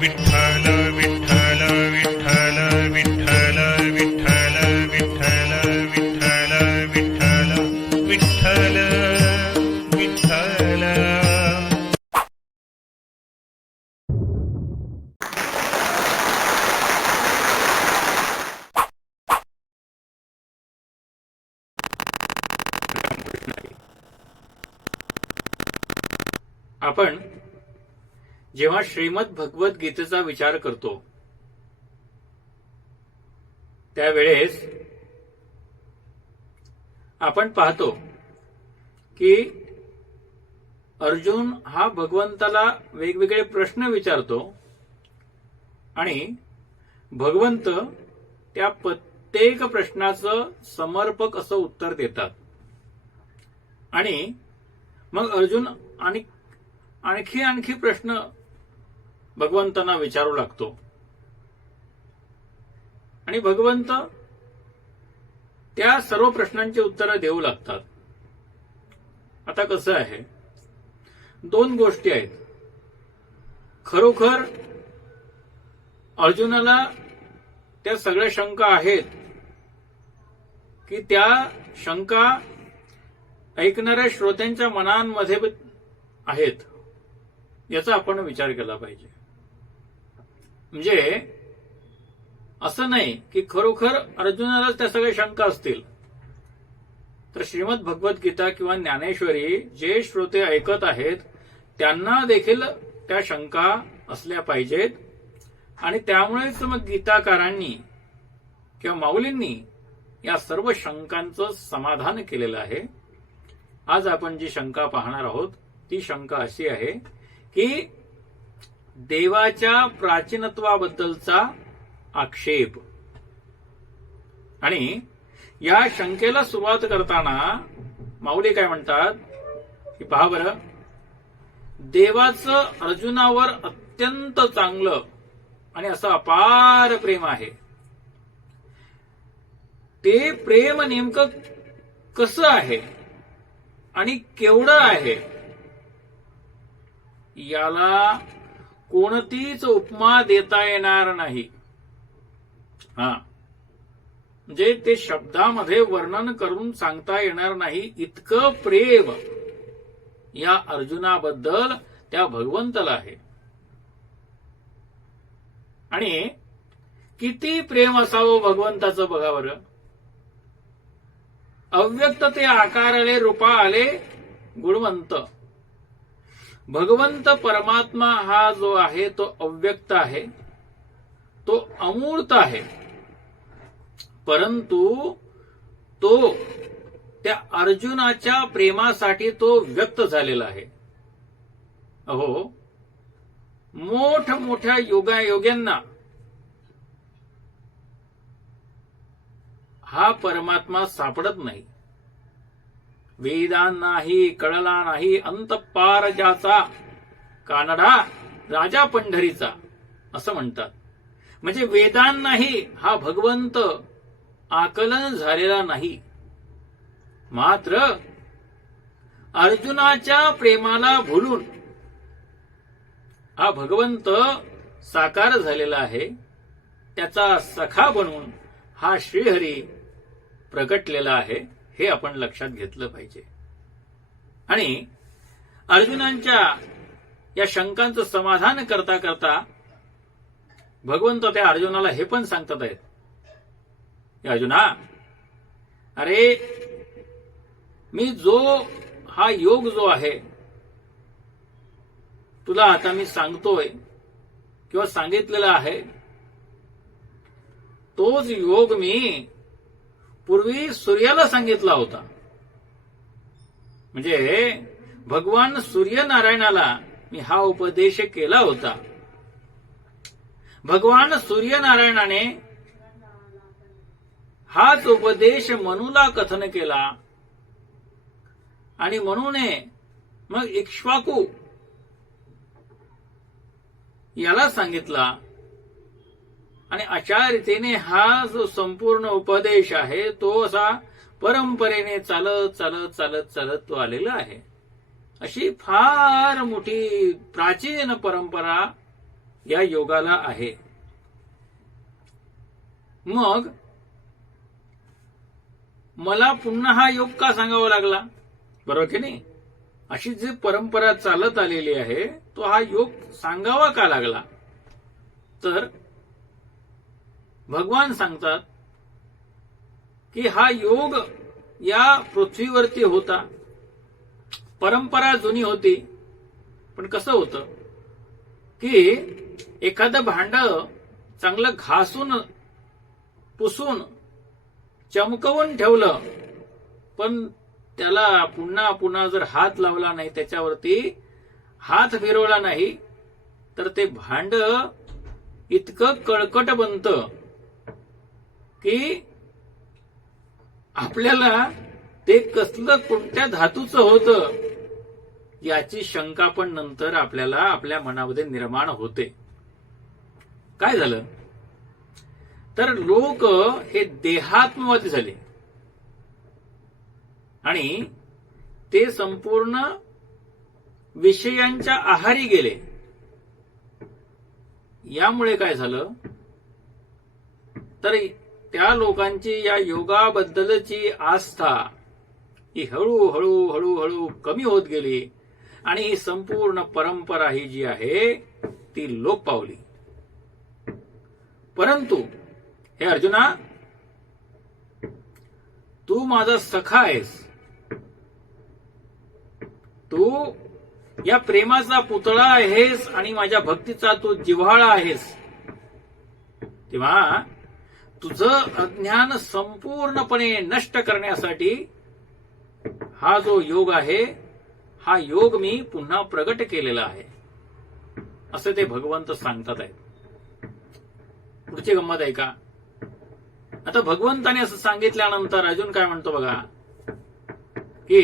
विठ्ठल विठ्ठल विठ्ठल विठ्ठल विठ्ठल विठ्ठल विठ्ठल विठ्ठल विठ्ठल विठ्ठल. आपण जेव्हा श्रीमद भगवत गीतेचा विचार करतो त्यावेळेस आपण पाहतो की अर्जुन हा भगवंताला वेगवेगळे प्रश्न विचारतो आणि भगवंत त्या प्रत्येक प्रश्नाचं समर्पक असं उत्तर देतात. आणि मग अर्जुन आणि आणखी आणखी प्रश्न भगवंतांना विचारू लागतो. आणि भगवंत त्या सर्व प्रश्नांची उत्तरं देऊ लागतात. आता कसं आहे? दोन गोष्टी आहेत. खरोखर अर्जुनाला त्या सगळ्या शंका आहेत की त्या शंका ऐकणाऱ्या श्रोत्यांच्या मनांमध्ये आहेत याचा आपण विचार केला पाहिजे. म्हणजे असं नाही की खरोखर अर्जुनाला त्या सगळ्या शंका असतील. तर श्रीमद भगवद्गीता किंवा ज्ञानेश्वरी जे श्रोते ऐकत आहेत त्यांना देखील त्या शंका असल्या पाहिजेत. आणि त्यामुळेच मग गीताकारांनी किंवा माऊलींनी या सर्व शंकांचं समाधान केलेलं आहे. आज आपण जी शंका पाहणार आहोत ती शंका अशी आहे की देवाच्या प्राचीनत्वाबद्दलचा आक्षेप. आणि या शंकेला सुरुवात करताना माऊली काय म्हणतात? की पहा बरं. देवाचं अर्जुनावर अत्यंत चांगलं आणि असं अपार प्रेम आहे. ते प्रेम नेमकं कसं आहे आणि केवढं आहे? याला कोणतीच उपमा देता येणार नाही. हा. म्हणजे ते शब्दामध्ये वर्णन करून सांगता येणार नाही. इतकं प्रेम या अर्जुनाबद्दल त्या भगवंताला आहे. आणि किती प्रेम असावं भगवंताचं बघा बरं. अव्यक्त ते आकार आले रूपा आले गुणवंत. भगवंत परमात्मा हा जो आहे तो अव्यक्त आहे तो अमूर्त आहे. परंतु तो त्या अर्जुनाच्या प्रेमासाठी तो व्यक्त झालेला आहे. अहो मोठ मोठ्या योगायोग्यांना हा परमात्मा सापडत नाही. वेदांनाही कळला नाही अंतपार ज्याचा कानडा राजा पंढरीचा असं म्हणतात. म्हणजे वेदांनाही हा भगवंत आकलन झालेला नाही. मात्र अर्जुनाच्या प्रेमाला भुलून हा भगवंत साकार झालेला आहे त्याचा सखा बनून हा श्रीहरी प्रकटलेला आहे. हे आपण लक्षात घेतलं पाहिजे. आणि अर्जुनांच्या या शंकांचं समाधान करता करता भगवंत त्या अर्जुनाला हे पण सांगतात आहेत. अर्जुना अरे मी जो हा योग जो आहे तुला आता मी सांगतोय किंवा सांगितलेला आहे तोच योग मी पूर्वी सूर्याला सांगितला होता. म्हणजे भगवान सूर्यनारायणाला मी हा उपदेश केला होता. भगवान सूर्यनारायणाने हाच उपदेश मनूला कथन केला. आणि म्हणूने मग इक्ष्वाकू याला सांगितला. आणि अशा रीतीने हा जो संपूर्ण उपदेश आहे तो असा परंपरेने चालत चालत चालत चालत तो आलेला आहे. अशी फार मोठी प्राचीन परंपरा या योगाला आहे. मग मला पुन्हा हा योग का सांगावा लागला? बरोबर की नाही? अशी जी परंपरा चालत आलेली आहे तो हा योग सांगावा का लागला? तर भगवान सांगतात की हा योग या पृथ्वीवरती होता. परंपरा जुनी होती. पण कसं होतं? की एखादं भांड चांगलं घासून पुसून चमकवून ठेवलं पण त्याला पुन्हा पुन्हा जर हात लावला नाही त्याच्यावरती हात फिरवला नाही तर ते भांड इतकं कळकट बनतं. की आपल्याला ते कसलं कोणत्या धातूचं होतं याची शंका पण नंतर आपल्याला आपल्या मनामध्ये निर्माण होते. काय झालं? तर लोक हे देहात्मवादी झाले. आणि ते संपूर्ण विषयांच्या आहारी गेले. यामुळे काय झालं? तर त्या लोकांची या योगाबद्दलची आस्था ही हळूहळू हळूहळू कमी होत गेली. आणि ही संपूर्ण परंपरा ही जी आहे ती लोप पावली परंतु हे अर्जुना तू माझा सखा आहेस. तू या प्रेमाचा पुतळा आहेस आणि माझ्या भक्तीचा तू जिव्हाळा आहेस. तेव्हा तुझं अज्ञान संपूर्णपणे नष्ट करण्यासाठी हा जो योग आहे हा योग मी पुन्हा प्रगट केलेला आहे. असं ते भगवंत सांगतात आहेत. पुढची गंमत आहे का? आता भगवंताने असं सांगितल्यानंतर अजून काय म्हणतो बघा? की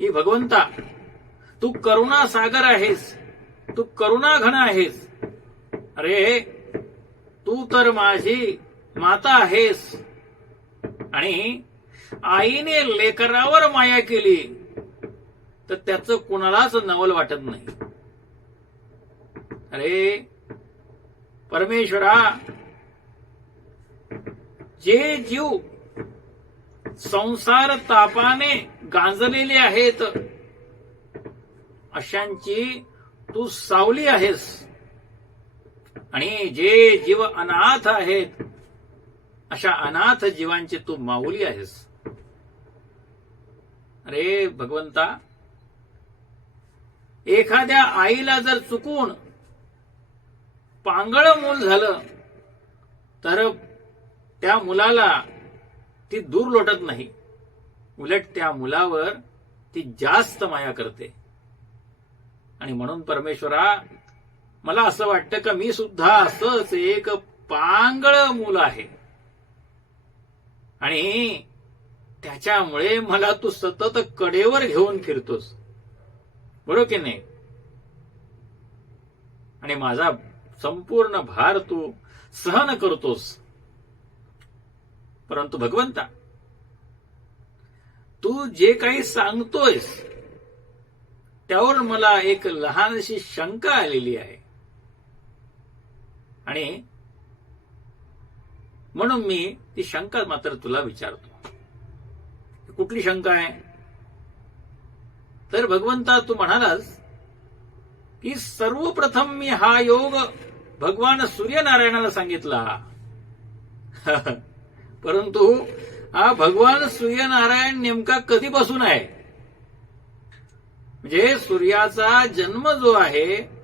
ही भगवंता तू करुणा सागर आहेस तू करुणा घन आहेस. अरे तू तर माझी माता आहेस. आणि आईने लेकरावर माया केली तर त्याचं कुणालाच नवल वाटत नाही. अरे परमेश्वरा जे जीव संसार तापाने गांजलेले आहेत अशांची तू सावली आहेस. आणि जे जीव अनाथ आहेत अशा अनाथ जीवांची तू माऊली आहेस. अरे भगवंता एखाद्या आईला जर चुकून पांगळ मूल झालं तर त्या मुलाला ती दूर लोटत नाही. उलट त्या मुलावर ती जास्त माया करते. आणि म्हणून परमेश्वरा मला असं वाटतं का मी सुद्धा असंच एक पांगळ मूल आहे. आणि त्याच्यामुळे मला तू सतत कडेवर घेऊन फिरतोस. बरोबर की नाही? आणि माझा संपूर्ण भार तू सहन करतोस. परंतु भगवंता तू जे काही सांगतोयस त्यावर मला एक लहानशी शंका आलेली आहे. आणि म्हणून मी ती शंका मात्र तुला विचारतो. कुठली शंका आहे? तर भगवंता तू म्हणालास की सर्वप्रथम मी हा योग भगवान सूर्यनारायणाला सांगितला. परंतु हा भगवान सूर्यनारायण नेमका कधीपासून आहे? म्हणजे सूर्याचा जन्म जो आहे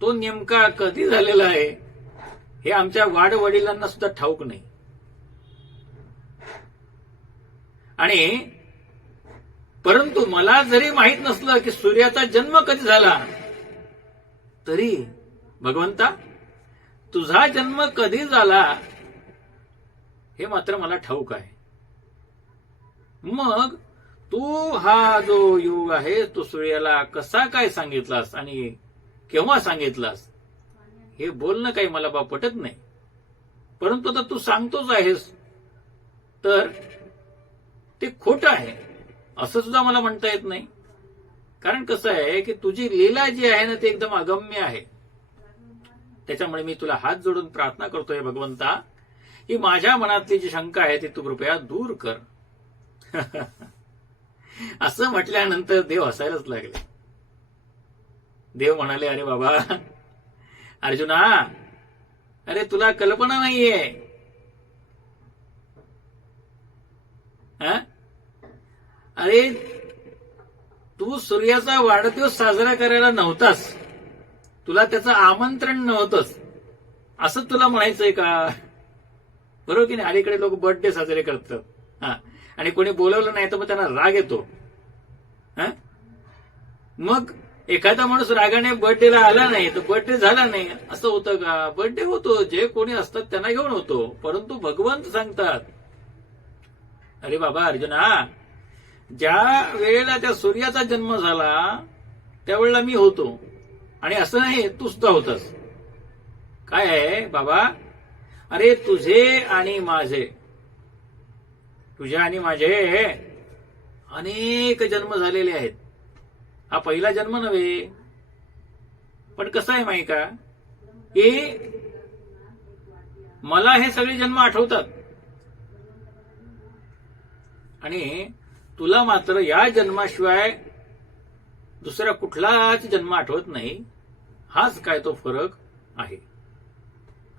तो नेमका कधी झालेला आहे हे आमच्या वाडवडिलांना सुद्धा ठाऊक नाही. आणि परंतु मला जरी माहीत नसलं की सूर्याचा जन्म कधी झाला तरी भगवंता तुझा जन्म कधी झाला हे मात्र मला ठाऊक आहे. मग तू हा जो योग आहे तो सूर्याला कसा काय सांगितलास? आणि केव्हा सांगितलास? हे बोलणं काही मला बा पटत नाही. परंतु आता तू सांगतोच आहेस. तर ते खोटं आहे. असं सुद्धा मला म्हणता येत नाही. कारण कसं आहे की तुझी लीला जी आहे ना ती एकदम अगम्य आहे. त्याच्यामुळे मी तुला हात जोडून प्रार्थना करतोय भगवंता की माझ्या मनातली जी शंका आहे ती तू कृपया दूर कर. असं म्हटल्यानंतर देव हसायलाच लागले. देव म्हणाले अरे बाबा अर्जुना अरे तुला कल्पना नाहीये. अरे तू सूर्याचा वाढदिवस साजरा करायला नव्हतास. तुला त्याचं आमंत्रण नव्हतंच. असं तुला म्हणायचंय का? बरोबर की नाही? अलीकडे लोक बर्थडे साजरे करतात. हा. आणि कोणी बोलवलं नाही तर मग त्यांना राग येतो. मग एखादा माणूस रागाने बर्थडेला आला नाही तर बर्थडे झाला नाही असं होतं का? बर्थडे होतो जे कोणी असतात त्यांना घेऊन होतो परंतु भगवंत सांगतात अरे बाबा अर्जुना ज्या वेळेला त्या सूर्याचा जन्म झाला त्यावेळेला मी होतो. आणि असं नाही तू सुद्धा होतास. काय आहे बाबा? अरे तुझे आणि माझे. तुझे आणि माझे अनेक जन्म झालेले आहेत. हा पहिला जन्म नव्हे. पण कसं आहे माहिती का? की मला हे सगळे जन्म आठवतात. आणि तुला मात्र या जन्माशिवाय दुसरा कुठलाच जन्म आठवत नाही. हाच काय तो फरक आहे.